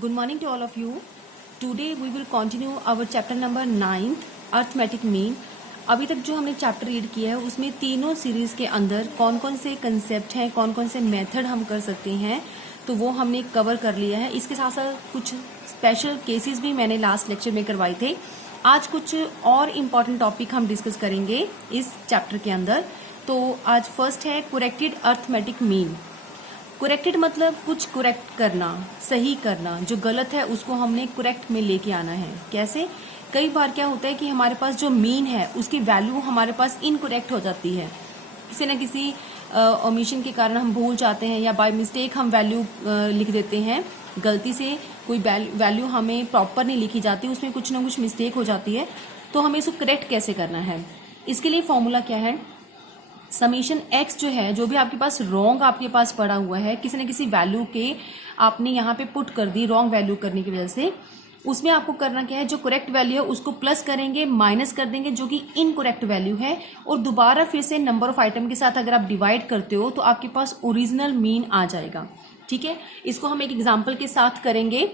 Good morning to all of you. Today we will continue our chapter number 9th arithmetic mean. अभी तक जो हमने chapter read किया है उसमें तीनों सीरीज के अंदर कौन कौन से कंसेप्ट हैं, कौन कौन से मेथड हम कर सकते हैं, तो वो हमने कवर कर लिया है. इसके साथ साथ कुछ स्पेशल केसेस भी मैंने लास्ट लेक्चर में करवाए थे. आज कुछ और इम्पॉर्टेंट टॉपिक हम डिस्कस करेंगे इस चैप्टर के अंदर. तो आज फर्स्ट है करेक्टेड अर्थमेटिक मीन. करेक्टेड मतलब कुछ करेक्ट करना, सही करना, जो गलत है उसको हमने करेक्ट में लेके आना है. कैसे? कई बार क्या होता है कि हमारे पास जो मीन है उसकी वैल्यू हमारे पास इनकरेक्ट हो जाती है. किसी न किसी ओमिशन के कारण हम भूल जाते हैं या बाय मिस्टेक हम वैल्यू लिख देते हैं. गलती से कोई वैल्यू हमें प्रॉपर नहीं लिखी जाती, उसमें कुछ ना कुछ मिस्टेक हो जाती है. तो हमें इसको करेक्ट कैसे करना है, इसके लिए फॉर्मूला क्या है? समीशन एक्स जो है, जो भी आपके पास रॉन्ग आपके पास पड़ा हुआ है, किसी न किसी वैल्यू के आपने यहाँ पे पुट कर दी रॉन्ग वैल्यू करने की वजह से, उसमें आपको करना क्या है, जो करेक्ट वैल्यू है उसको प्लस करेंगे, माइनस कर देंगे जो कि इनकरेक्ट वैल्यू है, और दोबारा फिर से नंबर ऑफ आइटम के साथ अगर आप डिवाइड करते हो तो आपके पास ओरिजिनल मीन आ जाएगा. ठीक है, इसको हम एक एग्जाम्पल के साथ करेंगे.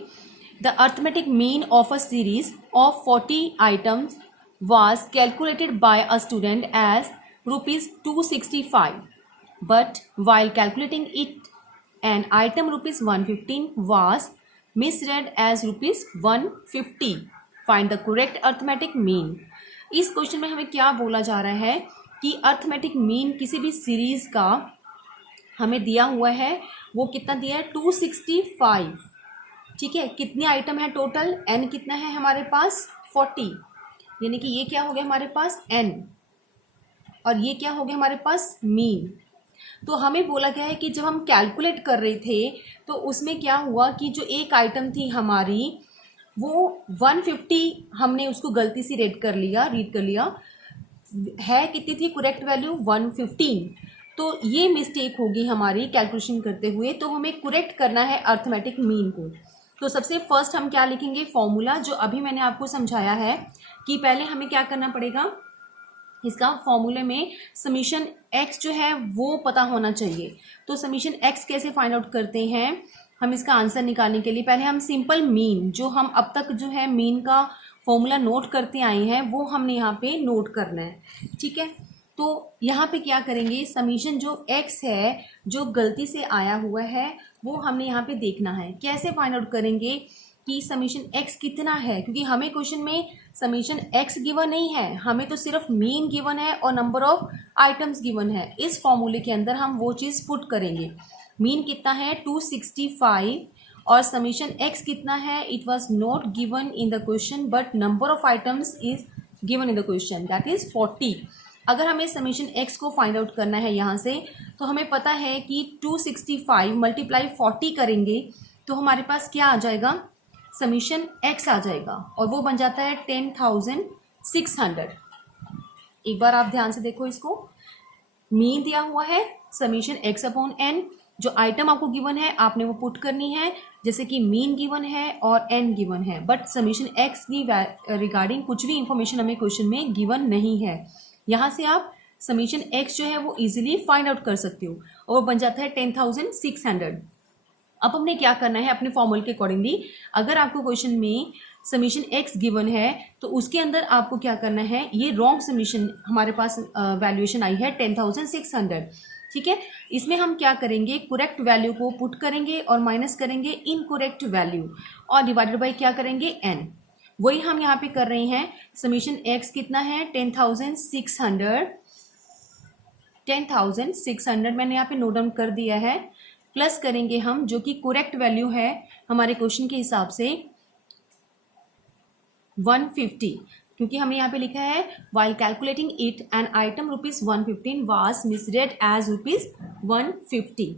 The arithmetic mean of a series of 40 items was calculated by a student as rupees 265, but while calculating it an item rupees 115 was misread as rupees 150. Find the correct arithmetic mean. इस question में हमें क्या बोला जा रहा है कि arithmetic mean किसी भी सीरीज का हमें दिया हुआ है, वो कितना दिया है? 265. ठीक है, कितने आइटम है टोटल? n कितना है हमारे पास? 40. यानी कि ये क्या हो गया हमारे पास? n. और ये क्या हो गया हमारे पास? मीन. तो हमें बोला गया है कि जब हम कैलकुलेट कर रहे थे तो उसमें क्या हुआ कि जो एक आइटम थी हमारी वो 150, हमने उसको गलती से रीड कर लिया है. कितनी थी करेक्ट वैल्यू? 115. तो ये मिस्टेक होगी हमारी कैलकुलेशन करते हुए. तो हमें करेक्ट करना है अर्थमेटिक मीन को. तो सबसे फर्स्ट हम क्या लिखेंगे? फॉर्मूला, जो अभी मैंने आपको समझाया है कि पहले हमें क्या करना पड़ेगा. इसका फॉर्मूले में समीशन एक्स जो है वो पता होना चाहिए. तो समीशन एक्स कैसे फाइंड आउट करते हैं हम इसका आंसर निकालने के लिए? पहले हम सिंपल मीन, जो हम अब तक जो है मीन का फॉर्मूला नोट करते आए हैं, वो हमने यहाँ पे नोट करना है. ठीक है, तो यहाँ पे क्या करेंगे, समीशन जो एक्स है जो गलती से आया हुआ है वो हमने यहाँ पे देखना है. कैसे फाइंड आउट करेंगे कि समीशन एक्स कितना है? क्योंकि हमें क्वेश्चन में समीशन एक्स गिवन नहीं है, हमें तो सिर्फ मीन गिवन है और नंबर ऑफ आइटम्स गिवन है. इस फॉर्मूले के अंदर हम वो चीज़ पुट करेंगे. मीन कितना है? 265. और समीशन एक्स कितना है? It was not given in the question but number of items is given in the question, that is 40. अगर हमें समीशन एक्स को फाइंड आउट करना है यहाँ से, तो हमें पता है कि 265 मल्टीप्लाई 40 करेंगे तो हमारे पास क्या आ जाएगा? समीशन एक्स आ जाएगा, और वो बन जाता है 10,600. एक बार आप ध्यान से देखो इसको. मीन दिया हुआ है, समीशन एक्स अपॉन एन, जो आइटम आपको गिवन है आपने वो पुट करनी है, जैसे कि मीन गिवन है और एन गिवन है, बट समीशन एक्स की रिगार्डिंग कुछ भी इंफॉर्मेशन हमें क्वेश्चन में गिवन नहीं है. यहाँ से आप समीशन एक्स जो है वो इजीली फाइंड आउट कर सकते हो, और वो बन जाता है 10,600. अब हमने क्या करना है अपने फॉर्मूले के अकॉर्डिंगली, अगर आपको क्वेश्चन में समीशन एक्स गिवन है तो उसके अंदर आपको क्या करना है, ये रॉन्ग समीशन हमारे पास वैल्यूएशन आई है 10,600. ठीक है, इसमें हम क्या करेंगे, करेक्ट वैल्यू को पुट करेंगे और माइनस करेंगे इनकरेक्ट वैल्यू, और डिवाइडेड बाई क्या करेंगे? n. वही हम यहाँ पे कर रहे हैं. समीशन एक्स कितना है? 10,600 मैंने यहाँ पे नोट डाउन कर दिया है. प्लस करेंगे हम जो कि करेक्ट वैल्यू है हमारे क्वेश्चन के हिसाब से 150, क्योंकि हमने यहाँ पे लिखा है while calculating it an item rupees 115 was misread as rupees 115.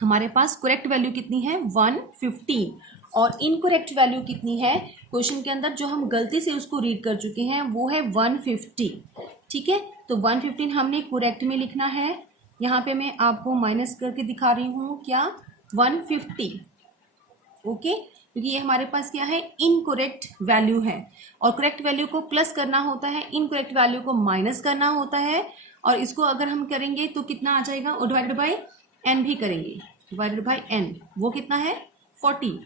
हमारे पास करेक्ट वैल्यू कितनी है? 115. और इनकरेक्ट वैल्यू कितनी है क्वेश्चन के अंदर, जो हम गलती से उसको रीड कर चुके हैं, वो है 150. ठीक है, तो 115 हमने करेक्ट में लिखना है. यहाँ पे मैं आपको माइनस करके दिखा रही हूँ क्या? 150. ओके, क्योंकि ये हमारे पास क्या है? इनकरेक्ट वैल्यू है, और करेक्ट वैल्यू को प्लस करना होता है, इनकरेक्ट वैल्यू को माइनस करना होता है. और इसको अगर हम करेंगे तो कितना आ जाएगा? और डिवाइडेड बाय n भी करेंगे. डिवाइडेड बाय n, वो कितना है 40।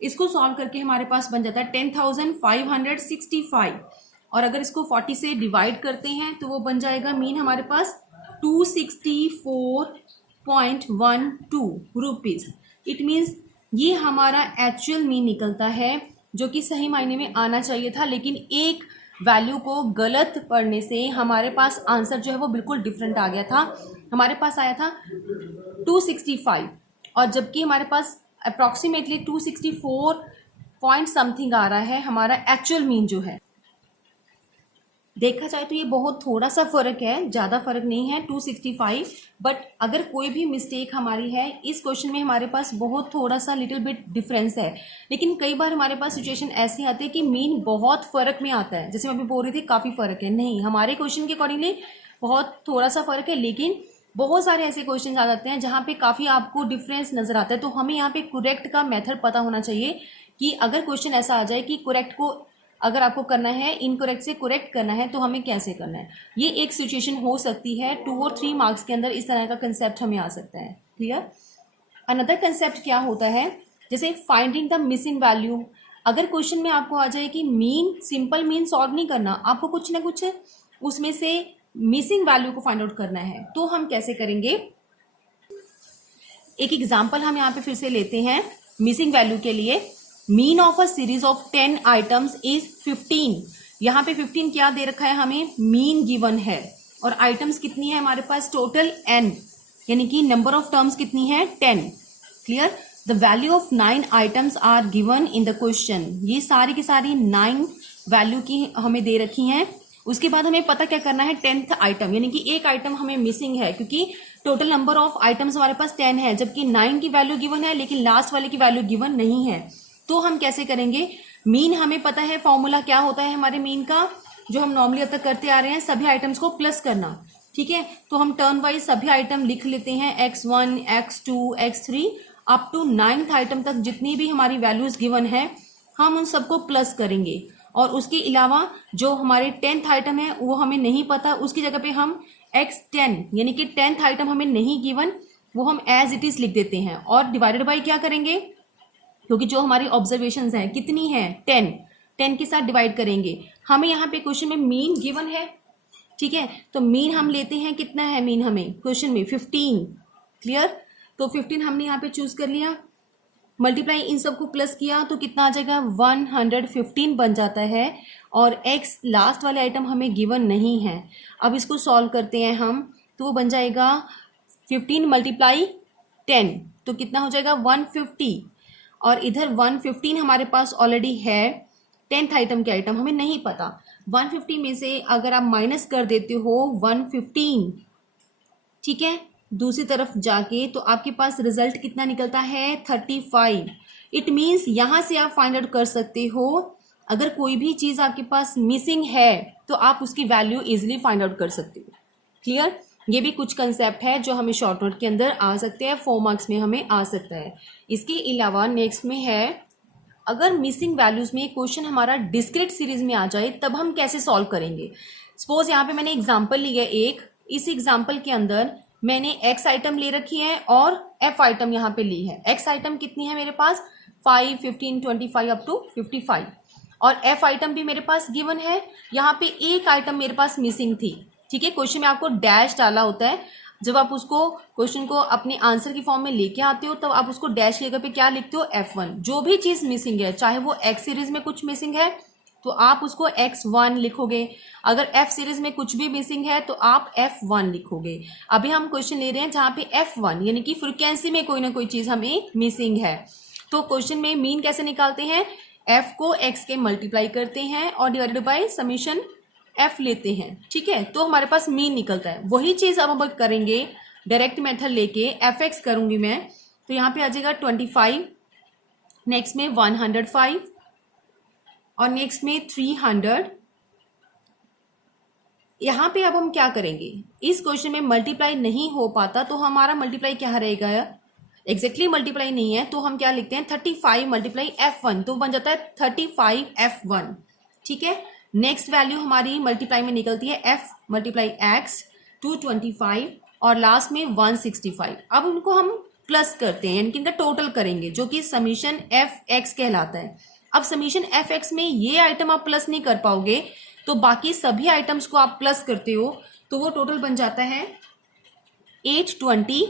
इसको सॉल्व करके हमारे पास बन जाता है 10,565, और अगर इसको 40 से डिवाइड करते हैं तो वो बन जाएगा मीन हमारे पास 264.12 रुपीज। इट मीन्स ये हमारा एक्चुअल मीन निकलता है, जो कि सही मायने में आना चाहिए था, लेकिन एक वैल्यू को गलत पढ़ने से हमारे पास आंसर जो है वो बिल्कुल डिफरेंट आ गया था। हमारे पास आया था 265, और जबकि हमारे पास अप्रॉक्सीमेटली 264 पॉइंट समथिंग आ रहा है हमारा एक्चुअल मीन जो है। देखा जाए तो ये बहुत थोड़ा सा फर्क है, ज़्यादा फर्क नहीं है 265, बट अगर कोई भी मिस्टेक हमारी है इस क्वेश्चन में हमारे पास बहुत थोड़ा सा लिटिल बिट डिफरेंस है। लेकिन कई बार हमारे पास सिचुएशन ऐसी आती है कि मीन बहुत फर्क में आता है, जैसे मैं अभी बोल रही थी काफ़ी फर्क है, नहीं, हमारे क्वेश्चन के अकॉर्डिंगली बहुत थोड़ा सा फर्क है, लेकिन बहुत सारे ऐसे क्वेश्चन आ जाते हैं जहाँ पे काफ़ी आपको डिफरेंस नजर आता है। तो हमें यहाँ पे करेक्ट का मेथड पता होना चाहिए कि अगर क्वेश्चन ऐसा आ जाए कि करेक्ट को अगर आपको करना है इनकरेक्ट से करेक्ट करना है तो हमें कैसे करना है। ये एक सिचुएशन हो सकती है, 2 और 3 मार्क्स के अंदर इस तरह का कंसेप्ट हमें आ सकता है। क्लियर। अनदर कंसेप्ट क्या होता है, जैसे फाइंडिंग द मिसिंग वैल्यू। अगर क्वेश्चन में आपको आ जाए कि मीन, सिंपल मीन सॉल्व नहीं करना, आपको कुछ ना कुछ उसमें से मिसिंग वैल्यू को फाइंड आउट करना है, तो हम कैसे करेंगे। एक एग्जांपल हम यहाँ पे फिर से लेते हैं मिसिंग वैल्यू के लिए। Mean of a series of 10 items is 15। यहाँ पे 15 क्या दे रखा है हमें, मीन गिवन है, और आइटम्स कितनी है हमारे पास टोटल n, यानी कि नंबर ऑफ टर्म्स कितनी है 10। Clear. The value of 9 items are given in the question. ये सारी की सारी 9 वैल्यू की हमें दे रखी हैं। उसके बाद हमें पता क्या करना है, 10th आइटम, यानी कि एक आइटम हमें मिसिंग है, क्योंकि टोटल नंबर ऑफ आइटम्स हमारे पास 10 है, जबकि 9 की वैल्यू गिवन है लेकिन लास्ट वाले की वैल्यू गिवन नहीं है। तो हम कैसे करेंगे, मीन हमें पता है, फॉर्मूला क्या होता है हमारे मीन का, जो हम नॉर्मली अब तक करते आ रहे हैं, सभी आइटम्स को प्लस करना। ठीक है, तो हम टर्न वाइज सभी आइटम लिख लेते हैं, x1, x2, x3 up to 9th item तक जितनी भी हमारी वैल्यूज गिवन है हम उन सबको प्लस करेंगे। और उसके अलावा जो हमारे 10th आइटम है वो हमें नहीं पता, उसकी जगह पे हम x10 यानी कि 10th आइटम हमें नहीं गिवन, वो हम एज इट इज लिख देते हैं, और डिवाइडेड बाई क्या करेंगे, क्योंकि जो हमारी ऑब्जर्वेशंस हैं कितनी है 10 के साथ डिवाइड करेंगे। हमें यहाँ पे क्वेश्चन में मीन गिवन है, ठीक है, तो मीन हम लेते हैं, कितना है मीन हमें क्वेश्चन में 15। क्लियर। तो 15 हमने यहाँ पे चूज कर लिया, मल्टीप्लाई इन सबको प्लस किया तो कितना आ जाएगा 115 बन जाता है, और x लास्ट वाले आइटम हमें गिवन नहीं है। अब इसको सॉल्व करते हैं हम, तो वो बन जाएगा 15 मल्टीप्लाई 10 तो कितना हो जाएगा 150, और इधर 115 हमारे पास ऑलरेडी है, 10th आइटम के आइटम हमें नहीं पता। 150 में से अगर आप माइनस कर देते हो 115, ठीक है, दूसरी तरफ जाके तो आपके पास रिजल्ट कितना निकलता है 35। इट मीन्स यहां से आप फाइंड आउट कर सकते हो, अगर कोई भी चीज आपके पास मिसिंग है तो आप उसकी वैल्यू इजिली फाइंड आउट कर सकते हो। क्लियर। ये भी कुछ कंसेप्ट है जो हमें शॉर्ट नोट के अंदर आ सकते हैं, 4 मार्क्स में हमें आ सकता है। इसके अलावा नेक्स्ट में है, अगर मिसिंग वैल्यूज में क्वेश्चन हमारा डिस्क्रीट सीरीज में आ जाए तब हम कैसे सॉल्व करेंगे। सपोज यहाँ पे मैंने एग्जाम्पल लिया एक, इस एग्जाम्पल के अंदर मैंने x आइटम ले रखी है और f आइटम यहाँ पे ली है। x आइटम कितनी है मेरे पास 5, 15, 25 अप टू 55, और f आइटम भी मेरे पास गिवन है। यहाँ पे एक आइटम मेरे पास मिसिंग थी, ठीक है, क्वेश्चन में आपको डैश डाला होता है, जब आप उसको क्वेश्चन को अपने आंसर की फॉर्म में लेके आते हो तब आप उसको डैश की जगह पे क्या लिखते हो f1। जो भी चीज मिसिंग है, चाहे वो x सीरीज में कुछ मिसिंग है तो आप उसको x1 लिखोगे, अगर f सीरीज में कुछ भी मिसिंग है तो आप f1 लिखोगे। अभी हम क्वेश्चन ले रहे हैं जहां पे f1 यानी कि फ्रीक्वेंसी में कोई ना कोई चीज हमें मिसिंग है, तो क्वेश्चन में मीन कैसे निकालते हैं, f को x के मल्टीप्लाई करते हैं और डिवाइडेड बाय समीशन f लेते हैं, ठीक है, तो हमारे पास मीन निकलता है। वही चीज अब हम करेंगे डायरेक्ट मेथड लेके, fx करूंगी मैं, तो यहाँ पे आ जाएगा 25, नेक्स्ट में 105 और नेक्स्ट में 300। यहाँ पे अब हम क्या करेंगे, इस क्वेश्चन में मल्टीप्लाई नहीं हो पाता तो हमारा मल्टीप्लाई क्या रहेगा, एग्जैक्टली मल्टीप्लाई नहीं है तो हम क्या लिखते हैं 35 मल्टीप्लाई f1, तो बन जाता है 35 f1, ठीक है। नेक्स्ट वैल्यू हमारी मल्टीप्लाई में निकलती है f मल्टीप्लाई x 225 और लास्ट में 165। अब उनको हम प्लस करते हैं, यानी कि इनका टोटल करेंगे, जो कि समीशन एफ एक्स कहलाता है। अब समीशन एफ एक्स में ये आइटम आप प्लस नहीं कर पाओगे, तो बाकी सभी आइटम्स को आप प्लस करते हो, तो वो टोटल बन जाता है 820,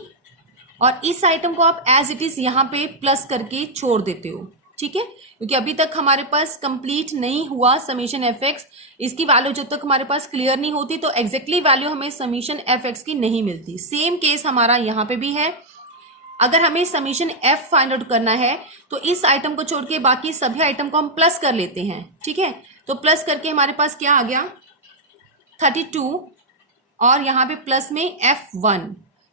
और इस आइटम को आप एज इट इज यहाँ पे प्लस करके छोड़ देते हो, ठीक है, क्योंकि अभी तक हमारे पास कंप्लीट नहीं हुआ समीशन एफ एक्स। इसकी वैल्यू जब तक हमारे पास क्लियर नहीं होती तो एग्जैक्टली वैल्यू हमें समीशन एफ एक्स की नहीं मिलती। सेम केस हमारा यहाँ पे भी है। अगर हमें समीशन एफ फाइंड आउट करना है तो इस आइटम को छोड़ के बाकी सभी आइटम को हम प्लस कर लेते हैं, ठीक है। तो प्लस करके हमारे पास क्या आ गया 32, और यहाँ पे प्लस में F1,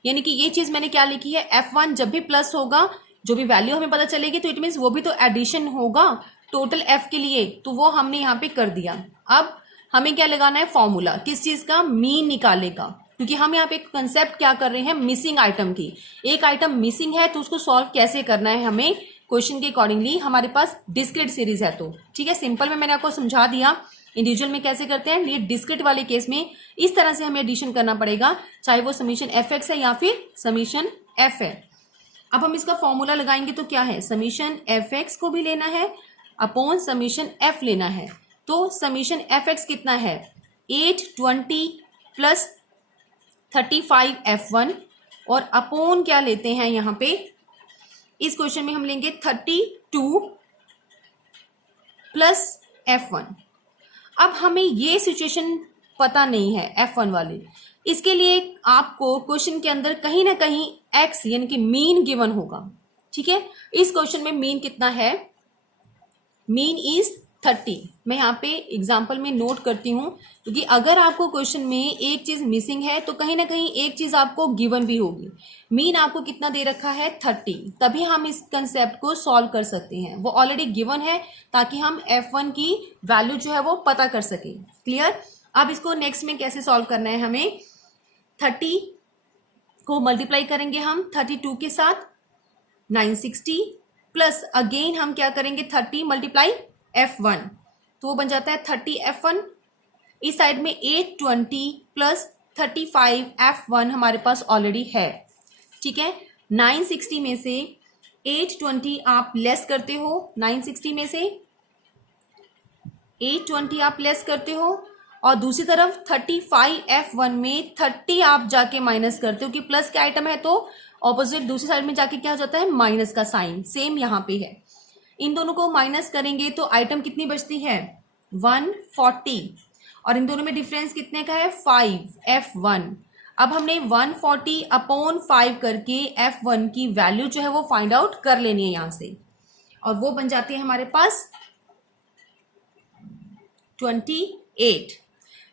यानी कि ये चीज मैंने क्या लिखी है, F1 जब भी प्लस होगा, जो भी वैल्यू हमें पता चलेगी, तो इट मीन्स वो भी तो एडिशन होगा टोटल F के लिए, तो वो हमने यहाँ पे कर दिया। अब हमें क्या लगाना है, फॉर्मूला, किस चीज का, मीन निकालेगा, क्योंकि हम यहाँ पे कंसेप्ट क्या कर रहे हैं, मिसिंग आइटम की। एक आइटम मिसिंग है तो उसको सॉल्व कैसे करना है हमें, क्वेश्चन के अकॉर्डिंगली। हमारे पास डिस्क्रीट सीरीज है तो ठीक है, सिंपल में मैंने आपको समझा दिया, इंडिविजुअल में कैसे करते हैं। ये डिस्क्रीट वाले केस में इस तरह से हमें एडिशन करना पड़ेगा, चाहे वो समीशन एफ एक्स है या फिर समीशन एफ है। अब हम इसका फॉर्मूला लगाएंगे तो क्या है, समीशन एफ एक्स को भी लेना है अपॉन समीशन एफ लेना है। तो समीशन एफ एक्स कितना है, 820 प्लस 35 F1, और अपॉन क्या लेते हैं यहाँ पे, इस क्वेश्चन में हम लेंगे 32 प्लस F1। अब हमें ये सिचुएशन पता नहीं है F1 वाली, इसके लिए आपको क्वेश्चन के अंदर कहीं ना कहीं x यानी कि मीन गिवन होगा, ठीक है। इस क्वेश्चन में मीन कितना है, मीन इज 30। मैं यहाँ पे एग्जाम्पल में नोट करती हूँ, क्योंकि अगर आपको क्वेश्चन में एक चीज मिसिंग है तो कहीं ना कहीं एक चीज आपको गिवन भी होगी। मीन आपको कितना दे रखा है 30, तभी हम इस कंसेप्ट को सॉल्व कर सकते हैं, वो ऑलरेडी गिवन है, ताकि हम F1 की वैल्यू जो है वो पता कर सके। क्लियर। अब इसको नेक्स्ट में कैसे सॉल्व करना है, हमें 30 को मल्टीप्लाई करेंगे हम 32 के साथ 960, प्लस अगेन हम क्या करेंगे 30 मल्टीप्लाई F1, तो वो बन जाता है 30 F1। इस साइड में 820 प्लस 35 F1 हमारे पास ऑलरेडी है, ठीक है। 960 में से 820 आप लेस करते हो, 960 में से 820 आप लेस करते हो, और दूसरी तरफ 35 F1 में 30 आप जाके माइनस करते हो, कि प्लस का आइटम है तो ऑपोजिट दूसरी साइड में जाके क्या हो जाता है, माइनस का साइन। सेम यहाँ पे है, इन दोनों को माइनस करेंगे तो आइटम कितनी बचती है 140, और इन दोनों में डिफरेंस कितने का है 5 F1। अब हमने 140 अपॉन 5 करके F1 की वैल्यू जो है वो फाइंड आउट कर लेनी है यहाँ से, और वो बन जाती है हमारे पास 28।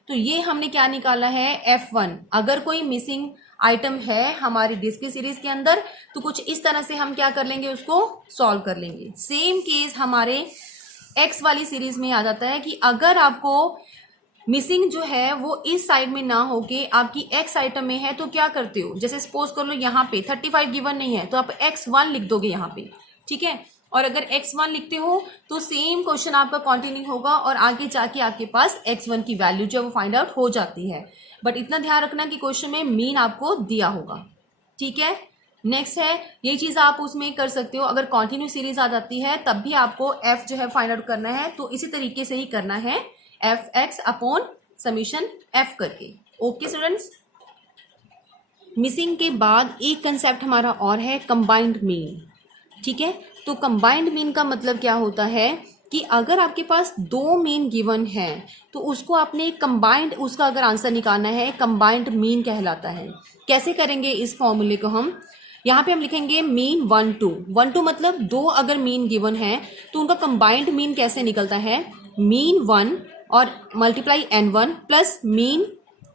तो ये हमने क्या निकाला है F1। अगर कोई मिसिंग आइटम है हमारी डिस्क्रीट सीरीज के अंदर तो कुछ इस तरह से हम क्या कर लेंगे, उसको सॉल्व कर लेंगे। सेम केस हमारे एक्स वाली सीरीज में आ जाता है, कि अगर आपको मिसिंग जो है वो इस साइड में ना होके आपकी एक्स आइटम में है तो क्या करते हो, जैसे सपोज कर लो यहाँ पे 35 गिवन नहीं है तो आप x1 लिख दोगे यहाँ पे, ठीक है। और अगर x1 लिखते हो तो सेम क्वेश्चन आपका कंटिन्यू होगा, और आगे जाके आपके पास x1 की वैल्यू जो है वो फाइंड आउट हो जाती है। बट इतना ध्यान रखना कि क्वेश्चन में मीन आपको दिया होगा, ठीक है। नेक्स्ट है, ये चीज आप उसमें कर सकते हो, अगर कंटिन्यू सीरीज आ जाती है तब भी आपको f जो है फाइंड आउट करना है, तो इसी तरीके से ही करना है, F X upon summation F करके। Okay students. मिसिंग के बाद एक कंसेप्ट हमारा और है, कंबाइंड मीन, ठीक है। तो कंबाइंड मीन का मतलब क्या होता है कि अगर आपके पास दो मीन गिवन है तो उसको आपने कंबाइंड, उसका अगर आंसर निकालना है, कंबाइंड मीन कहलाता है। कैसे करेंगे इस फॉर्मूले को, हम यहाँ पे हम लिखेंगे मीन 1 2 1 2, मतलब दो अगर मीन गिवन है तो उनका कंबाइंड मीन कैसे निकलता है, मीन 1 और मल्टीप्लाई n1 प्लस मीन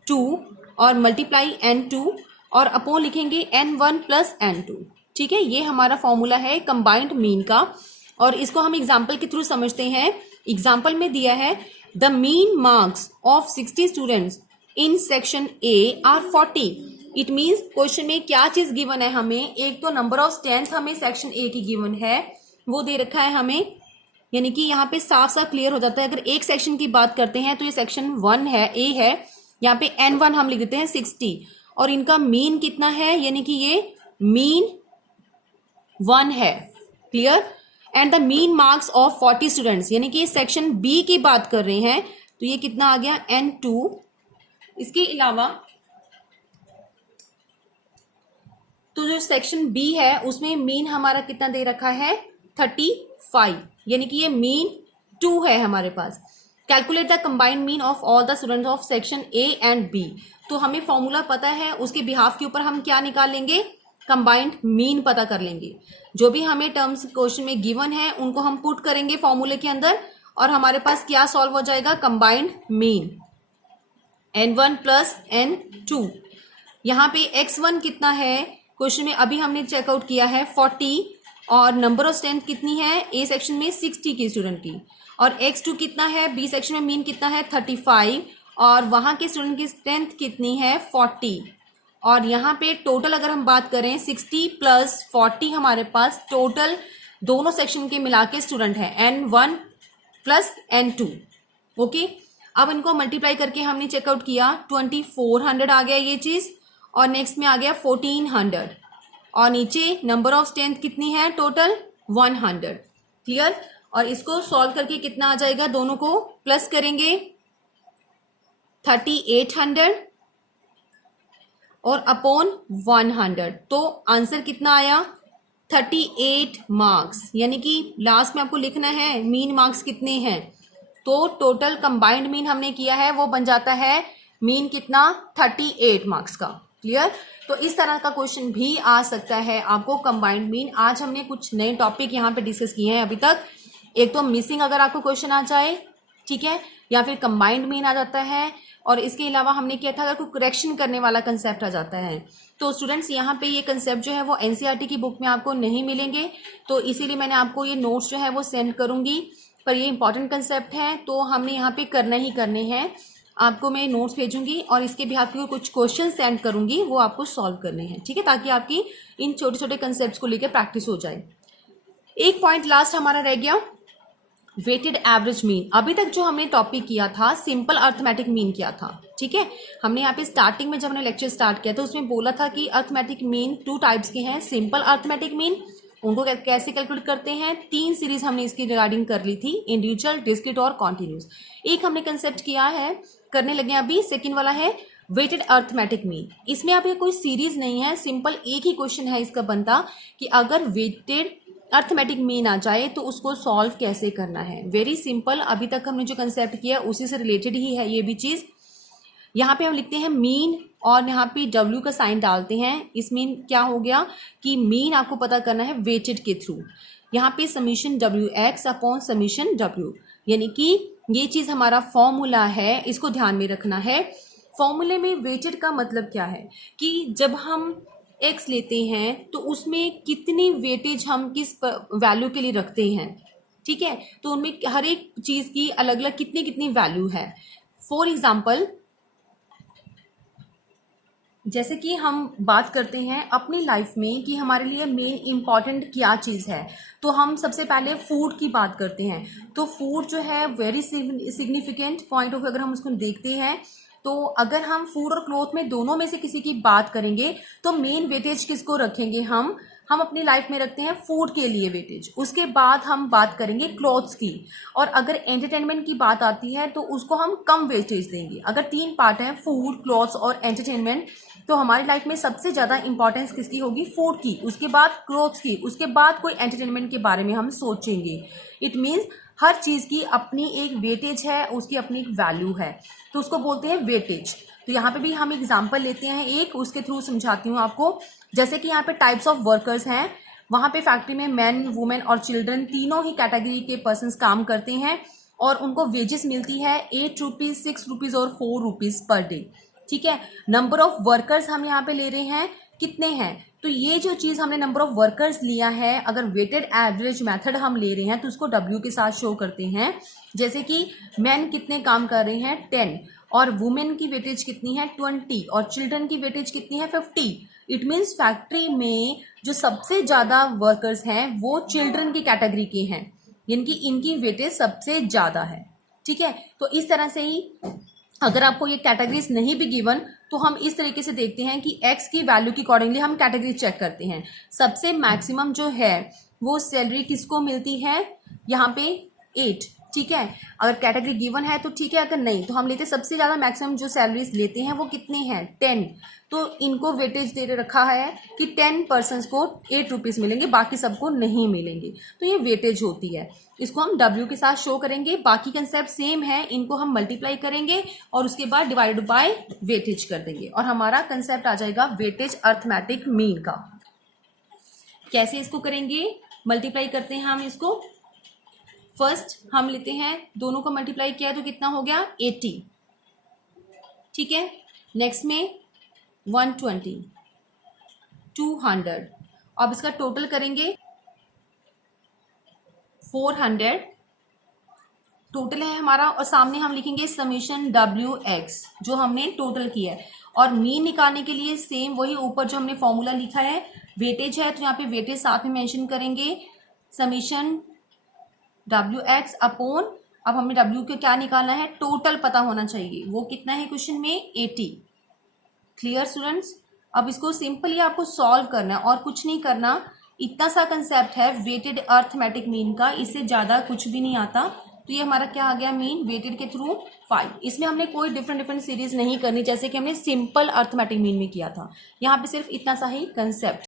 2 और मल्टीप्लाई n2 और अपॉन लिखेंगे n1 प्लस n2, ठीक है। ये हमारा फॉर्मूला है कंबाइंड मीन का, और इसको हम एग्जाम्पल के थ्रू समझते हैं। एग्जाम्पल में दिया है the mean marks of 60 students in section A R 40। It means question में क्या चीज गिवन है हमें, एक तो नंबर ऑफ स्ट्रेंथ हमें सेक्शन ए की गिवन है, वो दे रखा है हमें, यानी कि यहाँ पे साफ साफ क्लियर हो जाता है। अगर एक सेक्शन की बात करते हैं तो ये सेक्शन 1 है, ए है, यहाँ पे n1 हम लिख देते हैं 60, और इनका मीन कितना है, यानी कि ये मीन 1 है। Clear? And the mean marks of 40 students, यानी कि सेक्शन बी की बात कर रहे हैं, तो ये कितना आ गया N2। इसके अलावा तो जो सेक्शन बी है उसमें मीन हमारा कितना दे रखा है 35, यानी कि ये मीन 2 है हमारे पास। Calculate the combined mean of all the students of section A and B, तो हमें फॉर्मूला पता है, उसके बिहाफ के ऊपर हम क्या निकाल लेंगे, कंबाइंड मीन पता कर लेंगे। जो भी हमें टर्म्स क्वेश्चन में गिवन है उनको हम पुट करेंगे फॉर्मूले के अंदर और हमारे पास क्या सॉल्व हो जाएगा, combined mean N1 plus N2। यहाँ पे X1 कितना है क्वेश्चन में, अभी हमने चेकआउट किया है 40, और नंबर ऑफ स्ट्रेंथ कितनी है ए सेक्शन में 60 की स्टूडेंट की, और X2 कितना है बी सेक्शन में मीन कितना है 35, और वहां के स्टूडेंट की स्ट्रेंथ कितनी है 40, और यहाँ पे टोटल अगर हम बात करें 60 प्लस 40 हमारे पास टोटल दोनों सेक्शन के मिला के स्टूडेंट है N1 प्लस N2। ओके, अब इनको मल्टीप्लाई करके हमने चेकआउट किया 2400 आ गया ये चीज, और नेक्स्ट में आ गया 1400, और नीचे नंबर ऑफ स्ट्रेंथ कितनी है टोटल 100। क्लियर? और इसको सॉल्व करके कितना आ जाएगा, दोनों को प्लस करेंगे 3800 और अपॉन 100, तो आंसर कितना आया 38 मार्क्स, यानी कि लास्ट में आपको लिखना है मीन मार्क्स कितने हैं, तो टोटल कंबाइंड मीन हमने किया है वो बन जाता है मीन कितना 38 मार्क्स का। क्लियर? तो इस तरह का क्वेश्चन भी आ सकता है आपको कंबाइंड मीन। आज हमने कुछ नए टॉपिक यहाँ पे डिस्कस किए हैं अभी तक, एक तो मिसिंग अगर आपको क्वेश्चन आ जाए, ठीक है, या फिर कंबाइंड मीन आ जाता है, और इसके अलावा हमने किया था अगर कोई करेक्शन करने वाला कंसेप्ट आ जाता है। तो स्टूडेंट्स यहाँ पे ये कंसेप्ट जो है वो एनसीईआरटी की बुक में आपको नहीं मिलेंगे, तो इसीलिए मैंने आपको ये नोट्स जो है वो सेंड करूंगी, पर ये इंपॉर्टेंट कंसेप्ट है तो हमने यहाँ पे करना ही करने हैं। आपको मैं नोट्स भेजूंगी और इसके भी आपको कुछ क्वेश्चन सेंड करूंगी, वो आपको सॉल्व करने हैं, ठीक है, ताकि आपकी इन छोटे छोटे कंसेप्ट को लेकर प्रैक्टिस हो जाए। एक पॉइंट लास्ट हमारा रह गया, वेटेड एवरेज मीन। अभी तक जो हमने टॉपिक किया था सिंपल अर्थमेटिक मीन किया था, ठीक है। हमने यहाँ पे स्टार्टिंग में जब हमने लेक्चर स्टार्ट किया था उसमें बोला था कि अर्थमेटिक मीन 2 टाइप्स के हैं, सिंपल अर्थमेटिक मीन, उनको कैसे कैलकुलेट करते हैं, 3 सीरीज हमने इसकी रिगार्डिंग कर ली थी, इंडिविजुअल, डिस्क्रीट और कॉन्टिन्यूस। एक हमने कंसेप्ट किया है, करने लगे अभी, सेकेंड वाला है वेटेड अर्थमेटिक मीन। इसमें अभी कोई सीरीज नहीं है, सिंपल एक ही क्वेश्चन है इसका बनता कि अगर वेटेड अर्थमेटिक मीन आ जाए तो उसको सॉल्व कैसे करना है। वेरी सिंपल, अभी तक हमने जो कंसेप्ट किया उसी से रिलेटेड ही है ये भी चीज। यहाँ पे हम लिखते हैं मीन और यहाँ पे डब्ल्यू का साइन डालते हैं। इस मीन क्या हो गया कि मीन आपको पता करना है वेटेड के थ्रू। यहाँ पे summation W x upon summation W, यानी कि ये चीज हमारा फॉर्मूला है, इसको ध्यान में रखना है। फॉर्मूले में वेटेड का मतलब क्या है कि जब हम एक्स लेते हैं तो उसमें कितनी वेटेज हम किस वैल्यू के लिए रखते हैं, ठीक है, तो उनमें हर एक चीज की अलग अलग कितनी कितनी वैल्यू है। फॉर एग्जाम्पल, जैसे कि हम बात करते हैं अपनी लाइफ में कि हमारे लिए मेन इंपॉर्टेंट क्या चीज़ है, तो हम सबसे पहले फूड की बात करते हैं। तो फूड जो है वेरी सिग्निफिकेंट पॉइंट ऑफ, अगर हम उसको देखते हैं तो अगर हम फूड और क्लोथ में दोनों में से किसी की बात करेंगे तो मेन वेटेज किसको रखेंगे, हम अपनी लाइफ में रखते हैं फूड के लिए वेटेज। उसके बाद हम बात करेंगे क्लॉथ्स की, और अगर एंटरटेनमेंट की बात आती है तो उसको हम कम वेटेज देंगे। अगर 3 पार्ट हैं, फूड, क्लॉथ्स और एंटरटेनमेंट, तो हमारी लाइफ में सबसे ज्यादा इंपॉर्टेंस किसकी होगी, फूड की, उसके बाद क्लॉथ्स की, उसके बाद कोई एंटरटेनमेंट के बारे में हम सोचेंगे। इट मीन्स हर चीज की अपनी एक वेटेज है, उसकी अपनी एक वैल्यू है, तो उसको बोलते हैं वेटेज। तो यहाँ पे भी हम एग्जाम्पल लेते हैं एक, उसके थ्रू समझाती हूँ आपको। जैसे कि यहाँ पे टाइप्स ऑफ वर्कर्स हैं, वहां पे फैक्ट्री में मैन, वुमेन और चिल्ड्रन तीनों ही कैटेगरी के पर्सन्स काम करते हैं, और उनको वेजेस मिलती है 8 रुपीज, 6 रुपीज और 4 रुपीज पर डे, ठीक है। नंबर ऑफ वर्कर्स हम यहाँ पे ले रहे हैं, कितने हैं, तो ये जो चीज हमने नंबर ऑफ वर्कर्स लिया है, अगर वेटेड एवरेज मेथड हम ले रहे हैं तो उसको डब्ल्यू के साथ शो करते हैं। जैसे कि मैन कितने काम कर रहे हैं 10, और वुमेन की वेटेज कितनी है 20, और चिल्ड्रन की वेटेज कितनी है 50। इट मीन्स फैक्ट्री में जो सबसे ज्यादा वर्कर्स हैं वो चिल्ड्रन की कैटेगरी के हैं, यानी कि इनकी वेटेज सबसे ज्यादा है, ठीक है। तो इस तरह से ही अगर आपको ये कैटेगरीज नहीं भी गिवन तो हम इस तरीके से देखते हैं कि x की वैल्यू के अकॉर्डिंगली हम कैटेगरी चेक करते हैं। सबसे मैक्सिमम जो है वो सैलरी किसको मिलती है, यहाँ पे 8, ठीक है। अगर कैटेगरी गिवन है तो ठीक है, अगर नहीं तो हम लेते सबसे ज्यादा मैक्सिमम जो सैलरीज लेते हैं वो कितने हैं 10। तो इनको वेटेज दे रखा है कि 10 पर्सन को 8 रुपीज मिलेंगे, बाकी सबको नहीं मिलेंगे, तो ये वेटेज होती है। इसको हम W के साथ शो करेंगे। बाकी कंसेप्ट सेम है, इनको हम मल्टीप्लाई करेंगे और उसके बाद डिवाइड बाय वेटेज कर देंगे और हमारा कंसेप्ट आ जाएगा वेटेज अर्थमेटिक मीन का। कैसे इसको करेंगे, मल्टीप्लाई करते हैं हम इसको। फर्स्ट हम लेते हैं, दोनों को मल्टीप्लाई किया तो कितना हो गया 80, ठीक है। नेक्स्ट में 120, 200, अब इसका टोटल करेंगे 400 टोटल है हमारा, और सामने हम लिखेंगे समीशन WX जो हमने टोटल किया है। और मीन निकालने के लिए सेम वही ऊपर जो हमने फॉर्मूला लिखा है, वेटेज है तो यहाँ पे वेटेज साथ में मेंशन करेंगे, समीशन WX अपॉन, अब हमें W को क्या निकालना है, टोटल पता होना चाहिए, वो कितना है क्वेश्चन में 80। क्लियर स्टूडेंट्स, अब इसको सिंपली आपको सॉल्व करना है और कुछ नहीं करना। इतना सा कंसेप्ट है वेटेड अर्थमेटिक मीन का, इससे ज्यादा कुछ भी नहीं आता। तो ये हमारा क्या आ गया मीन वेटेड के थ्रू 5। इसमें हमने कोई डिफरेंट सीरीज नहीं करनी जैसे कि हमने सिंपल अर्थमेटिक मीन में किया था। यहाँ पे सिर्फ इतना सा ही कंसेप्ट।